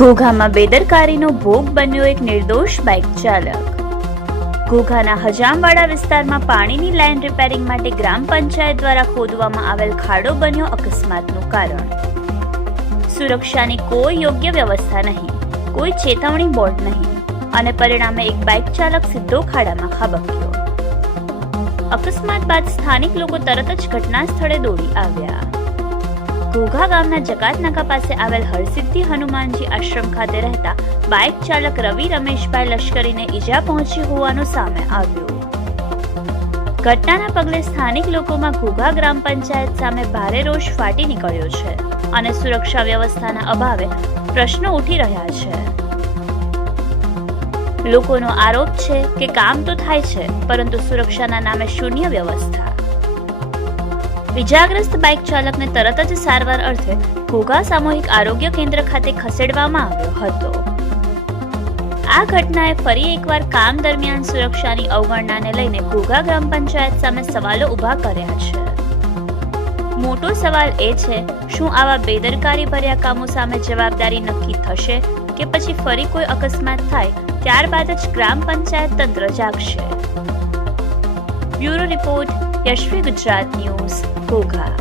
ઘોઘામાં બેદરકારીનો ભોગ બન્યો એક નિર્દોષ બાઇક ચાલક। ઘોઘાના હજામવાડા વિસ્તારમાં પાણીની લાઇન રિપેરિંગ માટે ગ્રામ પંચાયત દ્વારા ખોદવામાં આવેલ ખાડો બન્યો અકસ્માતનું કારણ। સુરક્ષાની કોઈ યોગ્ય વ્યવસ્થા નહીં, કોઈ ચેતવણી બોર્ડ નહીં અને પરિણામે એક બાઇક ચાલક સીધો ખાડામાં ખાબક્યો। અકસ્માત બાદ સ્થાનિક લોકો તરત જ ઘટના સ્થળે દોડી આવ્યા। ઘોઘા ગામના જકાતનાકા પાસે આવેલ હરસિદ્ધિ હનુમાનજી આશ્રમ ખાતે રહેતા બાઇક ચાલક રવિ રમેશભાઈ લશ્કરીને ઈજા પહોંચી હોવાનું સામે આવ્યું। ઘટનાના પગલે સ્થાનિક લોકોમાં ઘોઘા ગ્રામ પંચાયત સામે ભારે રોષ ફાટી નીકળ્યો છે અને સુરક્ષા વ્યવસ્થાના અભાવે પ્રશ્નો ઉઠી રહ્યા છે। લોકોનો આરોપ છે કે કામ તો થાય છે પરંતુ સુરક્ષાના નામે શૂન્ય વ્યવસ્થા। ઇજાગ્રસ્ત બાઇક ચાલકને તરત જ સારવાર અર્થે ઘોઘા સામૂહિક આરોગ્ય કેન્દ્ર ખાતે ખસેડવામાં આવ્યો હતો। આ ઘટનાએ ફરી એકવાર કામ દરમિયાન સુરક્ષાની અવગણનાને લઈને ઘોઘા ગ્રામ પંચાયત સામે સવાલો ઊભા કર્યા છે। મોટો સવાલ એ છે, શું આવા બેદરકારી ભર્યા કામો સામે જવાબદારી નક્કી થશે કે પછી ફરી કોઈ અકસ્માત થાય ત્યારબાદ જ ગ્રામ પંચાયત તંત્ર જાગશે? Bureau report, Yashvi Gujarat news, Ghogha.